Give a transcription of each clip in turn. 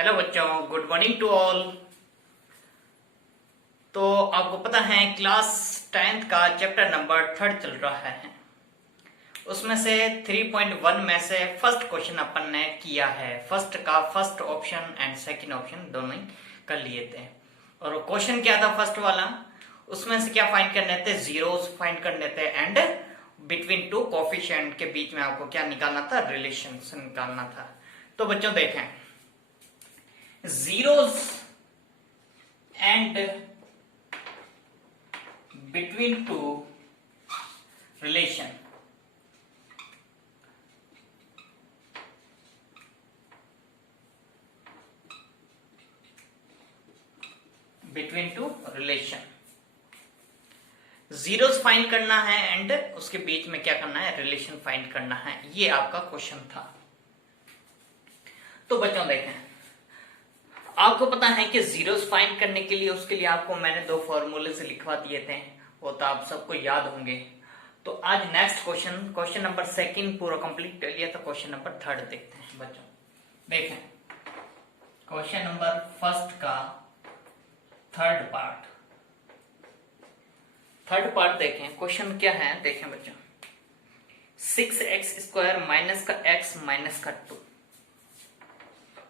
Hello बच्चों, good morning to all. तो आपको पता है क्लास 10th का चैप्टर नंबर 3 चल रहा है। उसमें से 3.1 में से फर्स्ट क्वेश्चन अपन ने किया है। फर्स्ट का first option and second option दोनों ही कर लिए थे। और क्वेश्चन क्या था फर्स्ट वाला, उसमें से क्या फाइंड करने थे, जीरोस फाइंड करने थे एंड बिटवीन टू कोफिशिएंट के बीच में आपको क्या निकालना था, रिलेशन निकालना था। तो बच्चों देखें, zeros and between two relation between two relation zeros find करना है एंड उसके बीच में क्या करना है, रिलेशन फाइंड करना है। ये आपका क्वेश्चन था। तो बच्चों देखें, आपको पता है कि जीरोस फाइंड करने के लिए उसके लिए आपको मैंने दो फॉर्मूले से लिखवा दिए थे, वो तो आप सबको याद होंगे। तो आज नेक्स्ट क्वेश्चन नंबर 2 पूरा कंप्लीट कर लिया, तो क्वेश्चन नंबर 3 देखते हैं बच्चों। देखें, क्वेश्चन नंबर फर्स्ट का थर्ड पार्ट देखें। क्वेश्चन क्या है देखें बच्चों, 6x² माइनस का x माइनस का 2,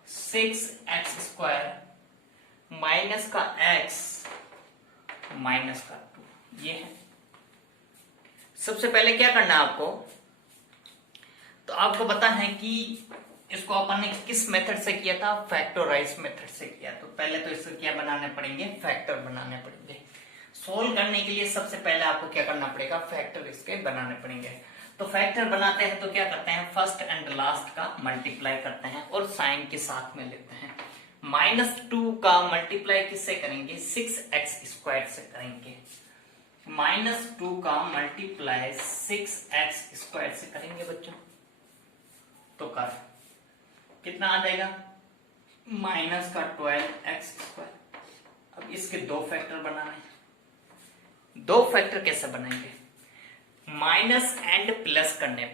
6x² माइनस का x माइनस का 2, ये है। सबसे पहले क्या करना है आपको, तो आपको पता है कि इसको अपन ने किस मेथड से किया था, फैक्टराइज मेथड से किया। तो पहले तो इसको क्या बनाने पड़ेंगे, फैक्टर बनाने पड़ेंगे। सोल्व करने के लिए सबसे पहले आपको क्या करना पड़ेगा, फैक्टर इसके बनाने पड़ेंगे। तो फैक्टर बनाते हैं तो क्या करते हैं, फर्स्ट एंड लास्ट का मल्टीप्लाई करते हैं और साइन के साथ में लेते हैं। -2 का मल्टीप्लाई किससे करेंगे, 6x² से करेंगे। -2 का मल्टीप्लाई 6x² से करेंगे बच्चों। तो कर कितना आ जाएगा, -12x²। अब इसके दो फैक्टर बनाने हैं। दो फैक्टर कैसे बनाएंगे, माइनस एंड प्लस करने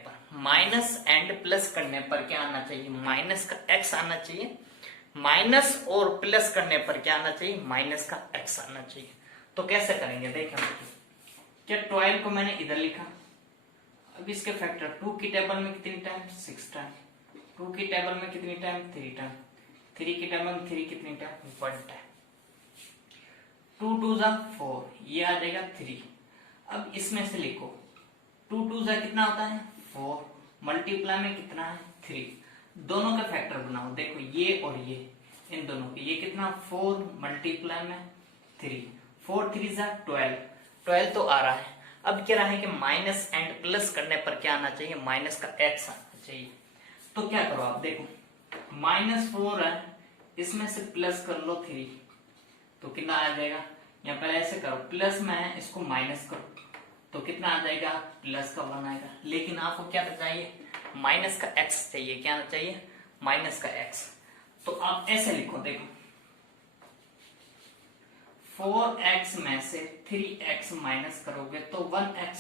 पर क्या आना चाहिए, माइनस का x आना चाहिए। माइनस और प्लस करने पर क्या आना चाहिए, माइनस का x आना चाहिए। तो कैसे करेंगे देखें, क्या 12 को मैंने इधर लिखा, अब इसके फैक्टर 2 की टेबल में कितनी टाइम, 6 टाइम। 2 की टेबल में कितनी टाइम, 3 टाइम। 3 की टेबल में 3 कितनी टाइम, 1 टाइम। 2 2 जा 4, ये आ जाएगा 3। अब इसमें से लिखो 2 2 जा कितना होता है, 4, मल्टीप्लाई में कितना है, 3। दोनों का फैक्टर बनाओ, देखो ये और ये, इन दोनों के, ये कितना 4 मल्टीप्लाई में 3, 4 3 जा 12 तो आ रहा है। अब क्या रहा है कि माइनस एंड प्लस करने पर क्या आना चाहिए, माइनस का x आना चाहिए। तो क्या करो आप देखो, -4 है, इसमें से प्लस कर लो 3, तो कितना आ जाएगा, यहाँ पहले ऐसे करो, प्लस में है इसको माइनस करो, तो कितना आ जाएगा, प्लस का 1 आएगा। लेकिन आपको क्या चाहिए, माइनस का x चाहिए। क्या आना चाहिए, माइनस का x। तो आप ऐसे लिखो, देखो 4x में से 3x माइनस करोगे तो 1x,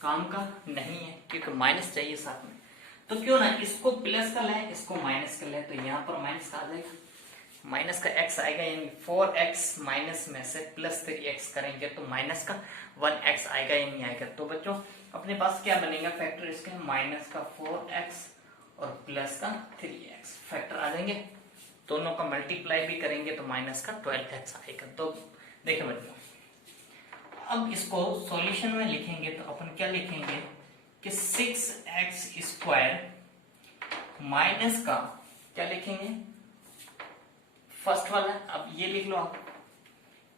काम का नहीं है क्योंकि माइनस चाहिए साथ में। तो क्यों ना इसको प्लस का ले, इसको माइनस का ले, तो यहाँ पर माइनस का आ जाएगा, माइनस का x आएगा। यानी 4x माइनस में से प्लस 3x करेंगे तो माइनस का 1x आएगा या नहीं आएगा। तो बच्चों अपने पास क्या बनेगा फैक्टर इसके, माइनस का 4x और प्लस का 3x फैक्टर आ जाएंगे। दोनों का मल्टीप्लाई भी करेंगे तो माइनस का 12x आएगा। तो देखिए बच्चों, अब इसको सॉल्यूशन में लिखेंगे तो अपन क्या लिखेंगे कि 6x² माइनस का क्या लिखेंगे, फर्स्ट वाला। अब ये लिख लो, आप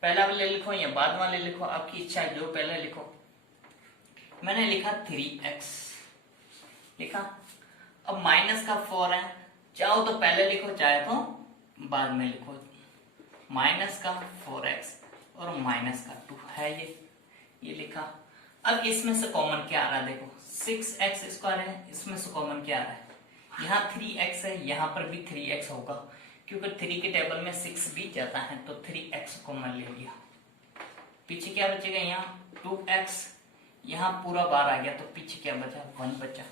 पहला वाले लिखो या बाद वाले लिखो, आपकी इच्छा है, जो पहले लिखो। मैंने लिखा 3x लिखा। अब माइनस का 4 है, चाहो तो पहले लिखो चाहे तो बाद में लिखो। माइनस का 4x और माइनस का 2 है, ये लिखा। अब इसमें से कॉमन क्या आ रहा है, देखो 6x² है, इसमें से कॉमन क्या आ रहा है, यहाँ 3x है, यहाँ पर भी 3x होगा क्योंकि 3 के टेबल में 6 भी जाता है, तो 3x कॉमन ले लिया। पीछे क्या बचेगा, यहाँ 2x, यहाँ पूरा बार आ गया तो पीछे क्या बचा, 1 बचा।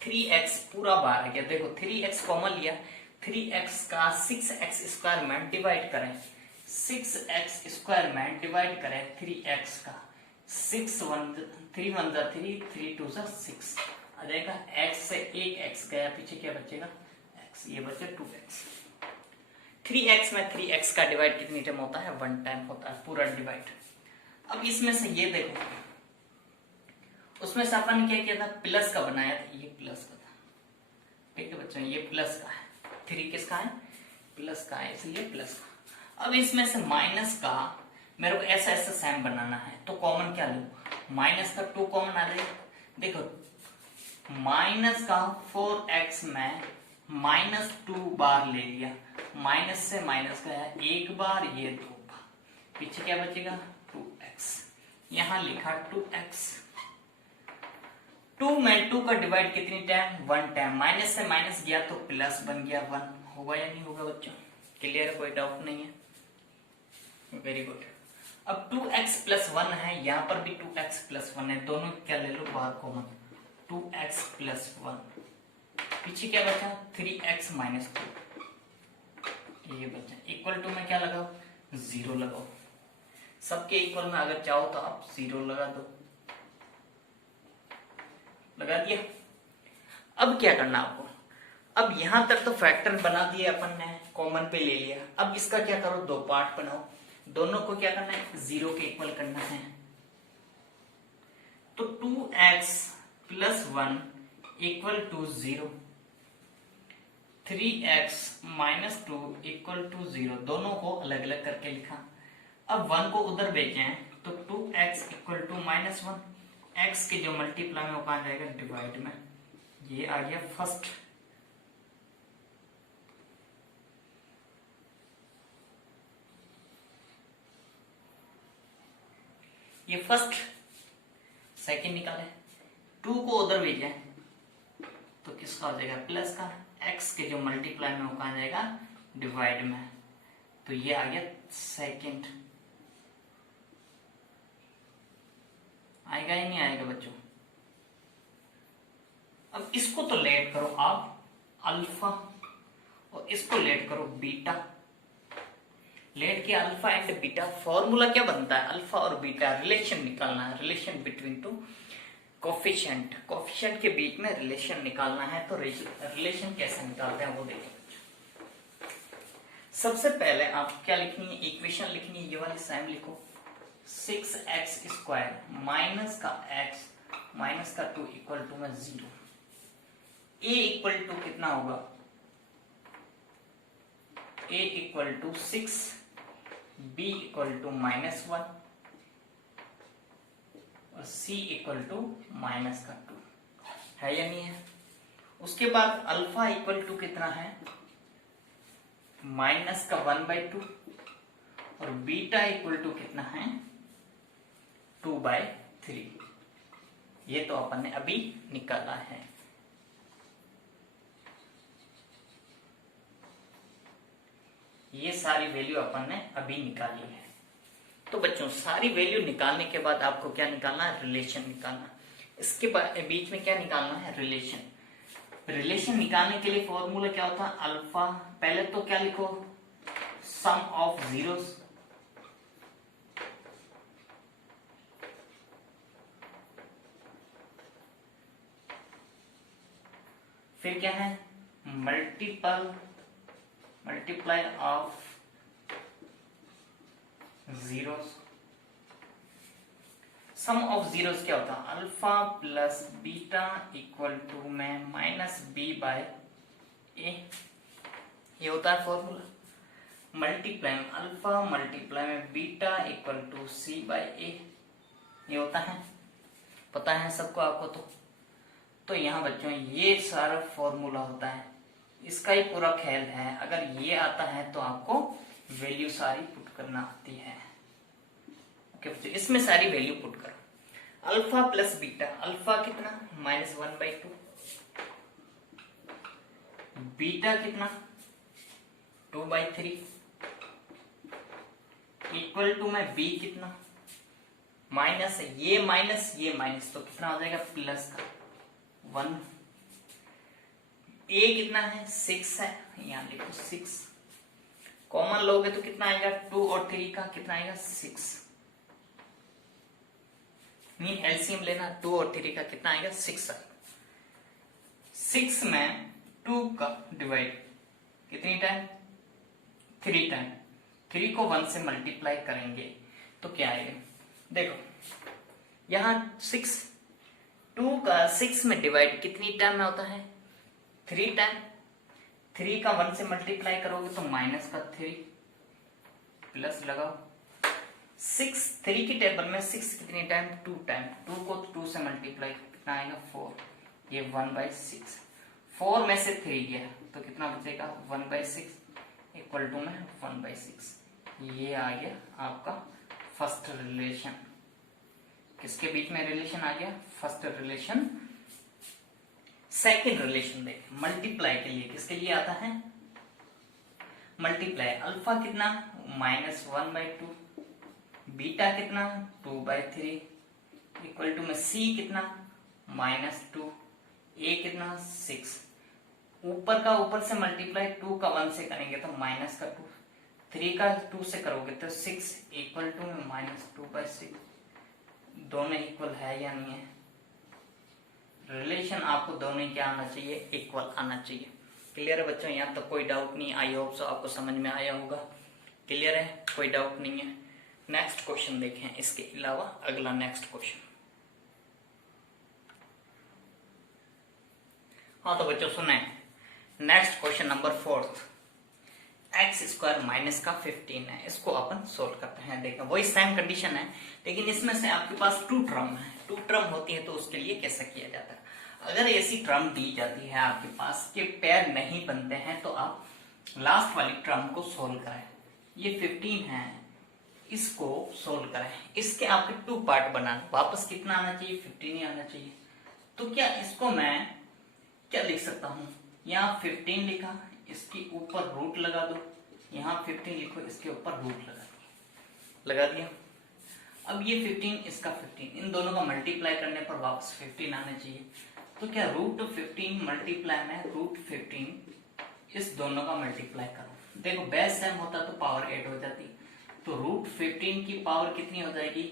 3x पूरा बार आ गया, देखो 3x कॉमन लिया, 3x का 6x² में डिवाइड करें, 6x² में डिवाइड करें 3x का, 3 1 जा 3, 3 2 जा 6 आ जाएगा। x से एक x गया, पीछे क्या बचेगा x, ये बचे 2x। 3x में 3x का डिवाइड कितनी टाइम होता है, 1 टाइम होता है पूरा डिवाइड। अब इसमें से ये देखो, उसमें से अपन ने क्या किया था, प्लस का बनाया था, ये प्लस का था, ठीक है बच्चों, ये प्लस का है, 3 किसका है, प्लस का है, इसलिए प्लस का। अब इसमें से माइनस का मेरे को ऐसा ऐसा सेम बनाना है, तो कॉमन क्या लूं, माइनस का 2 कॉमन आ जाएगा। देखो माइनस का 4x में -2 बार ले लिया, माइनस से माइनस गया एक बार, ये 2 बार, पीछे क्या बचेगा 2x, यहां लिखा 2x। 2 में 2 का डिवाइड कितनी टाइम, 1 टाइम, माइनस से माइनस गया तो प्लस बन गया 1, होगा या नहीं होगा बच्चों, क्लियर, कोई डाउट नहीं है, वेरी गुड। अब 2x + 1 है, यहां पर भी 2x + 1 है, दोनों क्या ले लो बाहर कॉमन, 2x + 1, पीछे क्या बचा 3x - 2, ये बचा, इक्वल टू में क्या लगाओ 0 लगाओ, सबके इक्वल में अगर चाहो तो आप 0 लगा दो, लगा दिया। अब क्या करना आपको, अब यहां तक तो फैक्टर बना दिए अपन ने, कॉमन पे ले लिया, अब इसका क्या करो, 2 पार्ट बनाओ, दोनों को क्या करना है 0 के इक्वल करना है, तो 2x + 1 = 0, 3x - 2 = 0, दोनों को अलग अलग करके लिखा। अब 1 को उधर भेजे हैं तो 2x = -1, x के जो मल्टीप्लाई में वो कहां जाएगा डिवाइड में, ये आ गया फर्स्ट। ये फर्स्ट, सेकंड निकाले, 2 को उधर भेजे तो किसका हो जाएगा प्लस का, x के जो मल्टीप्लाई में वो कहां जाएगा डिवाइड में, तो ये आ गया सेकंड। आएगा ही नहीं आएगा बच्चों। अब इसको तो लेट करो आप अल्फा, और इसको लेट करो बीटा, लेट के अल्फा एंड बीटा, फॉर्मूला क्या बनता है, अल्फा और बीटा रिलेशन निकालना है, रिलेशन बिटवीन 2 कोफिशिएंट, कोफिशिएंट के बीच में रिलेशन निकालना है, तो रिलेशन कैसे निकालते हैं वो देखिए। सबसे पहले आप क्या लिखनी है, इक्वेशन लिखनी है, ये वाली सेम लिखो, 6x² माइनस का x माइनस का 2 इक्वल टू में 0, a इक्वल टू कितना होगा, a equal to 6, b equal to -1 और c इक्वल टू -2 है या नहीं है। उसके बाद अल्फा इक्वल टू कितना है, -1/2 और बीटा इक्वल टू कितना है 2/3, ये तो अपन ने अभी निकाला है। ये सारी वैल्यू अपन ने अभी निकाली है। तो बच्चों सारी वैल्यू निकालने के बाद आपको क्या निकालना है, रिलेशन निकालना। इसके बीच में क्या निकालना है, रिलेशन। रिलेशन निकालने के लिए फॉर्मूला क्या होता है, अल्फा, पहले तो क्या लिखो, सम ऑफ जीरोस, फिर क्या है multiply of zeros. Sum of zeros क्या होता है, alpha plus beta equal to में -b/a, ये होता है फॉर्मूला। मल्टीप्लाई में अल्फा मल्टीप्लाई में बीटा इक्वल टू c/a, ये होता है, पता है सबको आपको। तो यहाँ बच्चों ये सारा फॉर्मूला होता है, इसका ही पूरा ख्याल है। अगर ये आता है तो आपको वैल्यू सारी पुट करना आती है। ओके बच्चों, इसमें सारी वैल्यू पुट करो। अल्फा प्लस बीटा, अल्फा कितना -1/2, बीटा कितना 2/3, इक्वल टू में बी कितना माइनस, ये माइनस ये माइनस, तो कितना हो जाएगा प्लस का 1। ए कितना है 6 है, यहाँ लिखो 6, कॉमन लोगे तो कितना आएगा 2 और 3 का कितना आएगा 6, मीन एलसीएम लेना 2 और 3 का कितना आएगा 6 आएगा। 6 में 2 का डिवाइड कितनी टाइम 3 टाइम, 3 को 1 से मल्टीप्लाई करेंगे तो क्या आएगा, देखो यहां 6, 2 का 6 में डिवाइड कितनी टाइम में होता है 3 टाइम, 3 का 1 से मल्टीप्लाई करोगे तो माइनस का 3 प्लस लगाओ 6, 3 की टेबल में 6 कितनी टाइम 2 टाइम, 2 को 2 से मल्टीप्लाई कितना आएगा 4, ये 1/6, 4 में से 3 गया तो कितना बचेगा 1/6 इक्वल टू में 1/6, ये आ गया आपका फर्स्ट रिलेशन। किसके बीच में रिलेशन आ गया फर्स्ट रिलेशन। सेकेंड रिलेशन देख, मल्टीप्लाई के लिए किसके लिए आता है मल्टीप्लाई, अल्फा कितना -1/2, बीटा कितना 2/3 इक्वल टू में सी कितना -2, ए कितना 6, ऊपर का ऊपर से मल्टीप्लाई 2 का 1 से करेंगे तो माइनस का 2, 3 का 2 से करोगे तो 6 इक्वल टू में -2/6, दोनों इक्वल है या नहीं है, रिलेशन आपको दोनों क्या आना चाहिए इक्वल आना चाहिए। क्लियर है बच्चों, यहाँ तक कोई डाउट नहीं, आई होप सो आपको समझ में आया होगा। क्लियर है, कोई डाउट नहीं है। नेक्स्ट क्वेश्चन देखें, इसके अलावा अगला नेक्स्ट क्वेश्चन। हाँ तो बच्चों सुने, next question number 4, x² minus का 15 है, इसको अपन सोल्व करते हैं। देखो वही सेम कंडीशन है, लेकिन इसमें से आपके पास 2 टर्म है, 2 टर्म होती है तो उसके लिए कैसे किया जाता है। अगर ऐसी टर्म दी जाती है आपके पास कि पेयर नहीं बनते हैं तो आप लास्ट वाली टर्म को सोल्व करें। ये 15 है, इसको सोल्व करें, इसके आपके 2 पार्ट बनाना, वापस कितना आना चाहिए 15 ही आना चाहिए। तो क्या इसको मैं क्या लिख सकता हूं, यहाँ 15 लिखा, इसके ऊपर रूट लगा दो, यहाँ 15 लिखो, इसके ऊपर रूट लगा दिया। अब ये 15 इसका 15, इन दोनों का मल्टीप्लाई करने पर वापस 15 आना चाहिए। तो क्या √15 मल्टीप्लाई में √15 इस दोनों का मल्टीप्लाई करो। देखो बेस सेम होता तो पावर 8 हो जाती, तो √15 की पावर कितनी हो जाएगी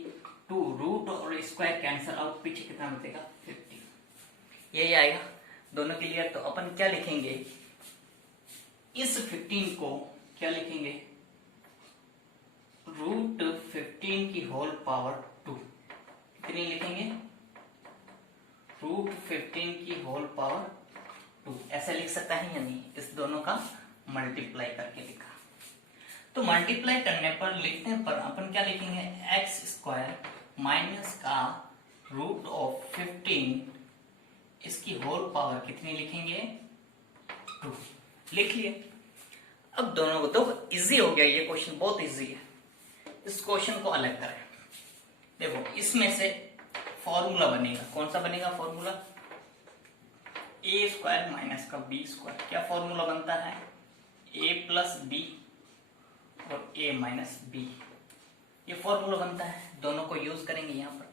2, रूट और स्क्वायर कैंसल आउट, पीछे कितना बचेगा 15, यही आएगा दोनों के लिए। तो अपन क्या लिखेंगे, इस 15 को क्या लिखेंगे √15 की होल पावर 2, कितनी लिखेंगे √15 की होल पावर 2, ऐसे लिख सकता है या नहीं, इस दोनों का मल्टीप्लाई करके लिखा। तो मल्टीप्लाई करने पर लिखने पर अपन क्या लिखेंगे x² माइनस का √15 इसकी होल पावर कितनी लिखेंगे 2, लिख लिए। अब दोनों को तो इजी हो गया, ये क्वेश्चन बहुत इजी है। इस क्वेश्चन को अलग करें, देखो इसमें से फॉर्मूला बनेगा, कौन सा बनेगा फॉर्मूला, a² माइनस का b², क्या फॉर्मूला बनता है a प्लस b और a माइनस b, ये फॉर्मूला बनता है। दोनों को यूज करेंगे यहाँ पर,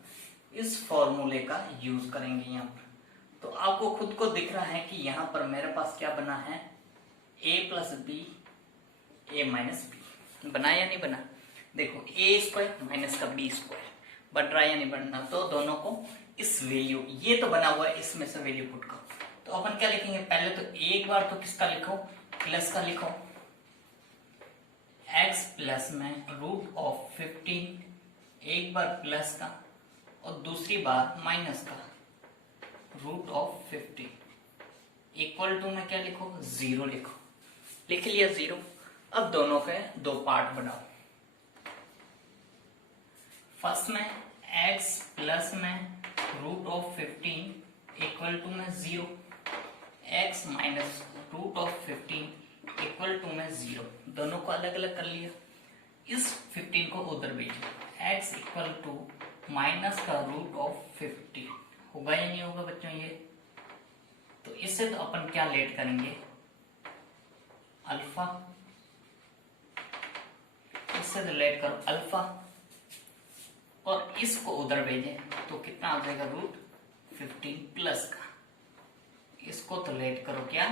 इस फॉर्मूले का यूज करेंगे यहाँ पर। तो आपको खुद को दिख रहा है कि यहाँ पर मेरे पास क्या बना है a plus b a minus b, बना या नहीं बना, देखो a² माइनस का b² बन रहा है या नहीं बनना। तो दोनों को इस वैल्यू, ये तो बना हुआ है, इसमें से वैल्यू पुट करो। तो अपन क्या लिखेंगे, पहले तो एक बार तो किसका लिखो प्लस का लिखो, x प्लस में √15, एक बार प्लस का और दूसरी बार माइनस का √15 इक्वल टू में क्या लिखो 0 लिखो, लिख लिया 0। अब दोनों के 2 पार्ट बनाओ, फर्स्ट में x प्लस में √15 इक्वल टू में 0, x माइनस √15 इक्वल टू में 0, दोनों को अलग अलग कर लिया। इस 15 को उधर भेजो, x इक्वल टू माइनस का √15 होगा या नहीं होगा बच्चों ये। तो इससे तो अपन क्या लेट करेंगे अल्फा, इससे तो लेट करो अल्फा, और इसको उधर भेजें तो कितना आ जाएगा √15 प्लस का, इसको तो लेट करो क्या,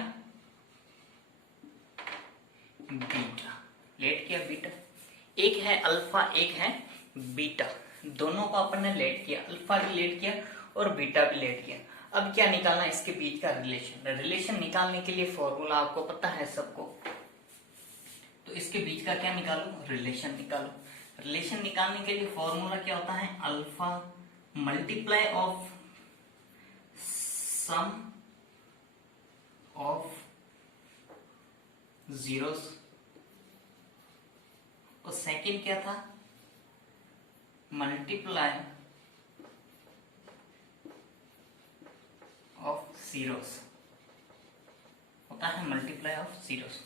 बीटा। लेट किया बीटा, एक है अल्फा एक है बीटा, दोनों को अपन ने लेट किया, अल्फा भी लेट किया और बीटा भी लेट किया। अब क्या निकालना है, इसके बीच का रिलेशन। रिलेशन निकालने के लिए फॉर्मूला आपको पता है सबको, तो इसके बीच का क्या निकालो, रिलेशन निकालो। रिलेशन निकालने के लिए फॉर्मूला क्या होता है, alpha multiply of sum of zeros, और सेकंड क्या था, मल्टीप्लाई ऑफ जीरोस, होता है मल्टीप्लाई ऑफ जीरोस।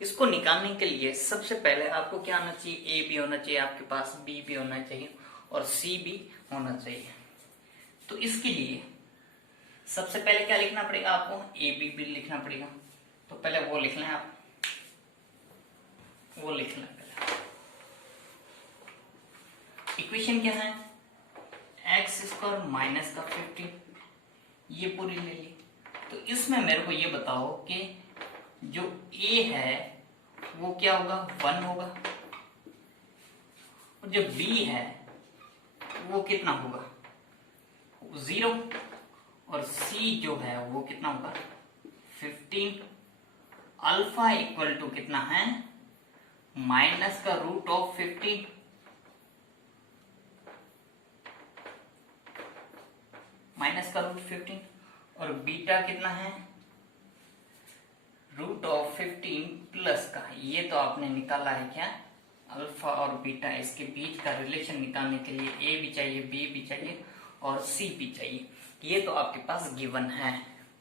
इसको निकालने के लिए सबसे पहले आपको क्या आना चाहिए, ए भी होना चाहिए आपके पास, बी भी होना चाहिए और सी भी होना चाहिए। तो इसके लिए सबसे पहले क्या लिखना पड़ेगा आपको, ए बी भी लिखना पड़ेगा। तो पहले वो लिख लें आप, वो लिख लें पहले। इक्वेशन क्या है, एक्स स्क्वायर माइनस का 15, ये पूरी ले ली। तो इसमें मेरे को ये बताओ कि जो a है वो क्या होगा, 1 होगा, और जो b है वो कितना होगा, 0, और c जो है वो कितना होगा, 15। अल्फा इक्वल टू कितना है, माइनस का रूट ऑफ 15, माइनस का रूट 15, और बीटा कितना है, रूट ऑफ 15 प्लस का, ये तो आपने निकाला है क्या, अल्फा और बीटा। इसके बीच का रिलेशन निकालने के लिए ए भी चाहिए, बी भी चाहिए और सी भी चाहिए, ये तो आपके पास गिवन है।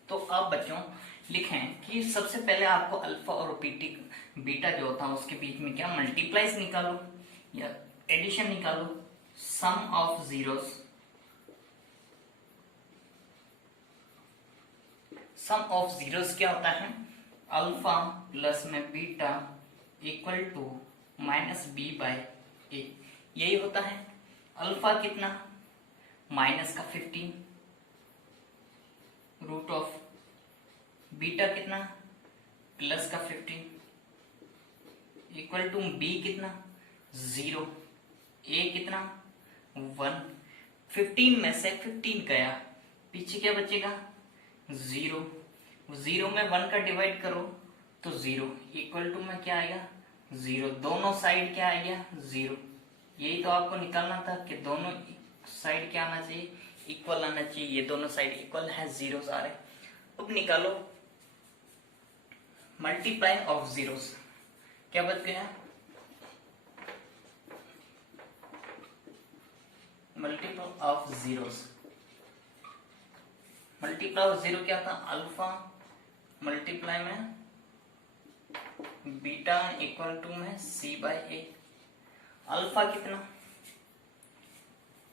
तो अब बच्चों लिखें कि सबसे पहले आपको अल्फा और बीटा जो होता है उसके बीच में क्या, मल्टीप्लाइज निकालो या एडिशन निकालो, sum of zeros, sum of zeros क्या होता है, अल्फा प्लस में beta equal to minus b by a, यही होता है। अल्फा कितना, माइनस का 15, रूट ऑफ बीटा कितना, प्लस का 15, इक्वल टू बी कितना, 0, ए कितना, 1। 15 में से 15 गया, पीछे क्या बचेगा, 0। 0 में 1 का डिवाइड करो तो 0, इक्वल टू में क्या आएगा, 0, दोनों साइड क्या आएगा, 0। यही तो आपको निकालना था कि दोनों साइड क्या आना चाहिए, इक्वल आना चाहिए। ये दोनों साइड इक्वल है, जीरोस आ रहे। अब निकालो मल्टीप्लाई ऑफ जीरोस, क्या बच गया, multiply of zeros. Multiply of zero क्या था, अल्फा मल्टीप्लाई में बीटा इक्वल टू में सी बाय ए। अल्फा कितना,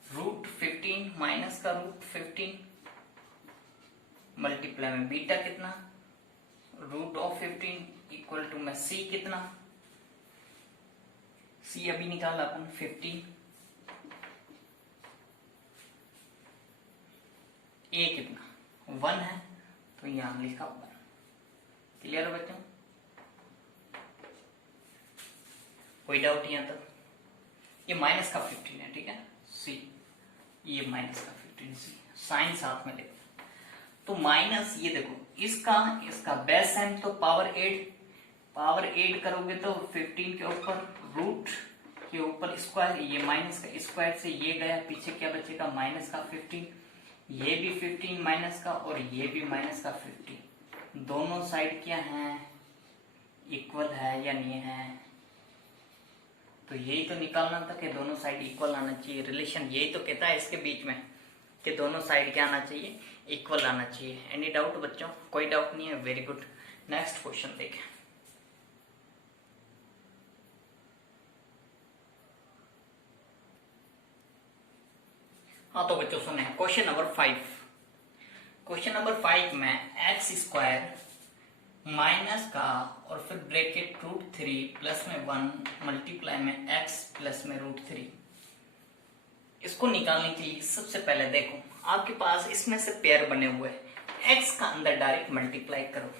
रूट 15 माइनस का रूट 15, मल्टीप्लाई में बीटा कितना, रूट ऑफ 15 इक्वल टू में सी कितना, सी अभी निकाला अपन 15, ए कितना 1 है तो यहां लिखा 1। क्लियर है बच्चों, कोई डाउट यहां तक? ये माइनस का 15 है, ठीक है, सी, ये माइनस का 15 सी, साइन साथ में लेते। तो माइनस, ये देखो इसका बेस साइन तो पावर 8 करोगे तो 15 के ऊपर रूट के ऊपर स्क्वायर, ये माइनस का स्क्वायर से ये गया, पीछे क्या बचेगा, माइनस का 15, ये भी 15 माइनस का और ये भी माइनस का 15, दोनों साइड क्या है, इक्वल है या नहीं है। तो यही तो निकालना था कि दोनों साइड इक्वल आना चाहिए। रिलेशन यही तो कहता है इसके बीच में कि दोनों साइड क्या आना चाहिए, इक्वल आना चाहिए। एनी डाउट बच्चों? कोई डाउट नहीं है, वेरी गुड। नेक्स्ट क्वेश्चन देखें। हाँ तो बच्चों सुने क्वेश्चन नंबर 5। क्वेश्चन नंबर 5 में एक्स स्क्वायर माइनस का और फिर ब्रैकेट रूट 3 प्लस में 1 मल्टीप्लाई में एक्स प्लस में रूट 3, इसको निकालने के लिए सबसे पहले देखो आपके पास इसमें से पेयर बने हुए हैं। x का अंदर डायरेक्ट मल्टीप्लाई करो,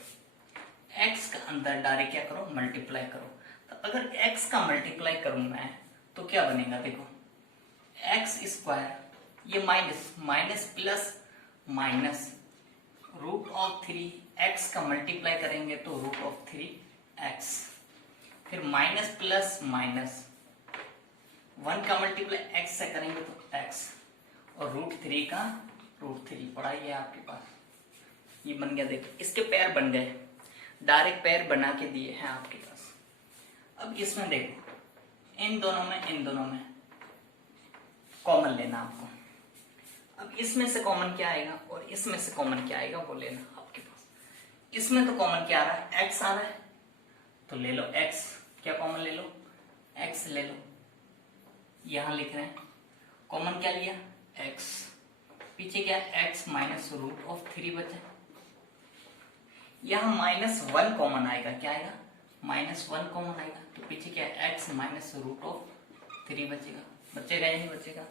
x का अंदर डायरेक्ट क्या करो, मल्टीप्लाई करो। तो अगर x का मल्टीप्लाई करूं मैं तो क्या बनेगा, देखो एक्स स्क्वायर, ये minus minus plus minus root of 3x का मल्टीप्लाई करेंगे तो रूट ऑफ 3x, फिर माइनस प्लस माइनस 1 का मल्टीप्लाई x से करेंगे तो x, और रूट 3 का रूट 3 पड़ा है आपके पास, ये बन गया। देखो इसके पैर बन गए, डायरेक्ट पैर बना के दिए हैं आपके पास। अब इसमें देखो इन दोनों में कॉमन लेना आपको। अब इसमें से कॉमन क्या आएगा और इसमें से कॉमन क्या आएगा वो लेना आपके पास। इसमें तो कॉमन क्या आ रहा है, x आ रहा है, तो ले लो x, क्या कॉमन ले लो, x ले लो। यहां लिख रहे हैं कॉमन क्या लिया, x, पीछे क्या x माइनस रूट ऑफ 3 बचा। यहां -1 कॉमन आएगा, क्या आएगा, -1 कॉमन आएगा, तो पीछे क्या x माइनस रूट ऑफ 3 बचेगा, बचेगा या नहीं बचेगा।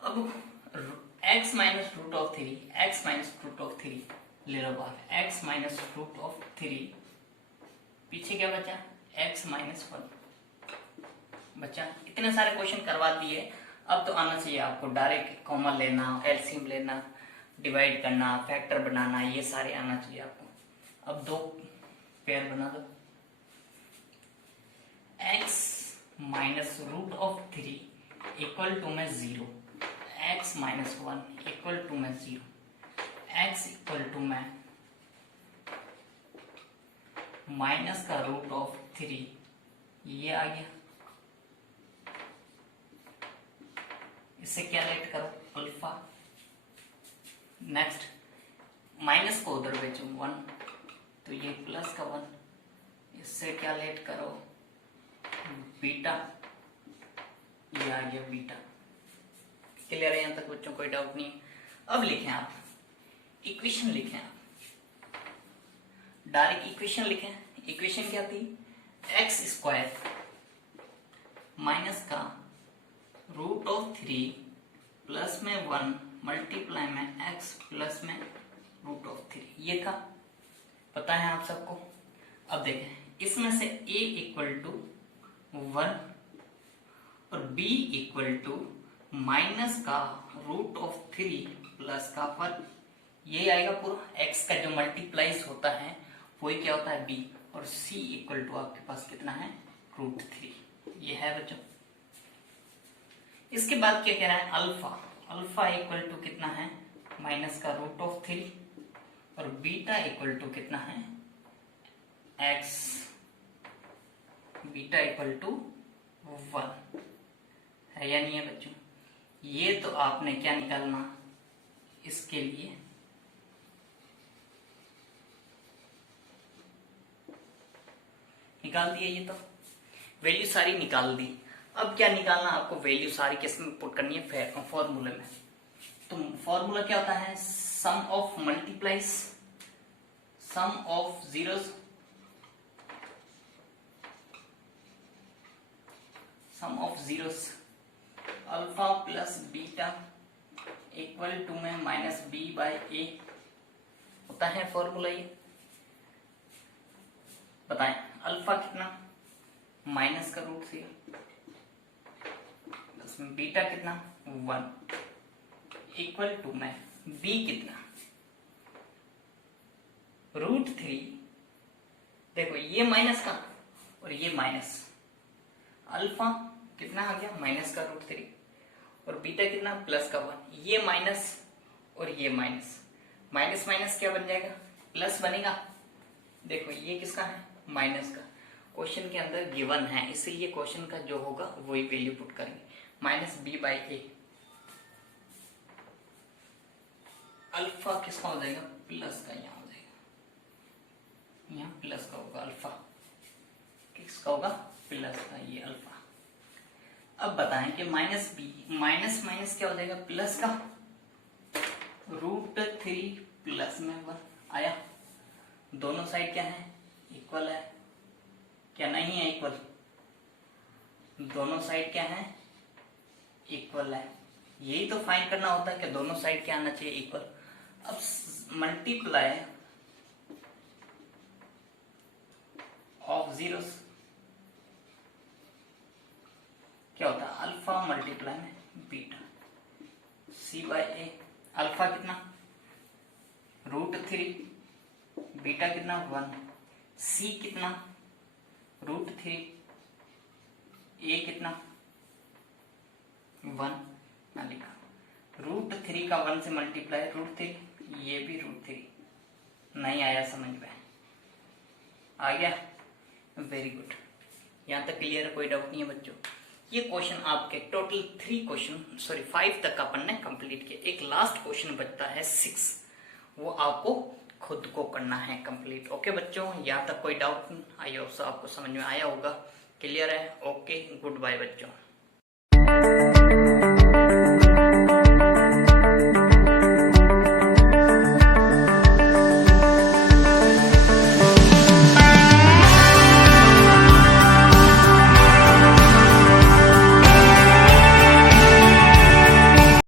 अब x minus root of 3, x minus root of 3 ले लो बाहर, x माइनस रूट ऑफ 3, पीछे क्या बचा, x माइनस 1 बचा। इतने सारे क्वेश्चन करवा दिए, अब तो आना चाहिए आपको डायरेक्ट कॉमन लेना, एलसीएम लेना, डिवाइड करना, फैक्टर बनाना, ये सारे आना चाहिए आपको। अब 2 पेयर बना दो, x minus root of 3 equal to में 0, x माइनस 1 इक्वल टू में 0, x इक्वल टू में माइनस का रूट ऑफ 3, ये आ गया। इससे क्या लेट करो, अल्फा। नेक्स्ट माइनस को उधर भेजो 1, तो ये प्लस का 1, इससे क्या लेट करो, बीटा, ये आ गया बीटा। क्लियर है यहां तक बच्चों, कोई डाउट नहीं। अब लिखें आप इक्वेशन, लिखें आप डायरेक्ट इक्वेशन लिखें। इक्वेशन क्या थी, एक्स स्क्वायर माइनस का रूट ऑफ 3 प्लस में 1 मल्टीप्लाई में x प्लस में रूट ऑफ 3, ये था, पता है आप सबको। अब देखें इसमें से a इक्वल टू 1 और b इक्वल टू माइनस का रूट ऑफ 3 प्लस का 1, ये आएगा पूरा। x का जो मल्टीप्लाइज होता है वही क्या होता है, b, और c इक्वल टू आपके पास कितना है, रूट 3, ये है बच्चों। इसके बाद क्या कह रहा है, अल्फा, अल्फा इक्वल टू कितना है, माइनस का रूट ऑफ 3, और बीटा इक्वल टू कितना है, x, बीटा इक्वल टू 1 है या नहीं है बच्चों। ये तो आपने क्या निकालना, इसके लिए निकाल दिया, ये तो वैल्यू सारी निकाल दी। अब क्या निकालना आपको, वैल्यू सारी किसमें पुट करनी है, फॉर्मूले में। तो फॉर्मूला क्या होता है, sum of multiplies, sum of zeros, sum of zeros, alpha plus beta equal to में माइनस बी बाई ए होता है फॉर्मूला। ये बताएं, अल्फा कितना, माइनस का रूट 3, बीटा कितना 1 इक्वल टू में b कितना रूट 3। देखो ये माइनस का और ये माइनस, अल्फा कितना आ गया, माइनस का रूट 3, और बीटा कितना प्लस का 1। ये माइनस और ये माइनस, माइनस माइनस क्या बन जाएगा, प्लस बनेगा। देखो ये किसका है, माइनस का। क्वेश्चन के अंदर गिवन है, इसीलिए क्वेश्चन का जो होगा वही वैल्यू पुट करेंगे, minus b by a. Alpha किसका हो जाएगा, प्लस का, यहाँ हो जाएगा, यहाँ प्लस का होगा, अल्फा किसका होगा, प्लस का, ये अल्फा। अब बताएं कि माइनस बी, माइनस माइनस क्या हो जाएगा, प्लस का, रूट 3 प्लस में 1 आया। दोनों साइड क्या है, इक्वल है, क्या नहीं है इक्वल, दोनों साइड क्या है, इक्वल है। यही तो फाइंड करना होता है कि दोनों साइड क्या आना चाहिए, इक्वल। अब मल्टीप्लाई ऑफ जीरोस क्या होता है, अल्फा मल्टीप्लाई में beta, c by a. Alpha कितना √3, बीटा कितना 1, सी कितना √3, ए कितना 1 ना लिखा, √3 का 1 से मल्टीप्लाई √3, ये भी √3। नहीं आया समझ में, आ गया, वेरी गुड। यहाँ तक क्लियर है, कोई डाउट नहीं है बच्चों। ये क्वेश्चन आपके टोटल 5 तक अपन ने कंप्लीट किया। एक लास्ट क्वेश्चन बचता है 6, वो आपको खुद को करना है कंप्लीट। ओके बच्चों, यहाँ तक कोई डाउट, आई होप सो आपको समझ में आया होगा, क्लियर है। ओके, गुड बाय बच्चों।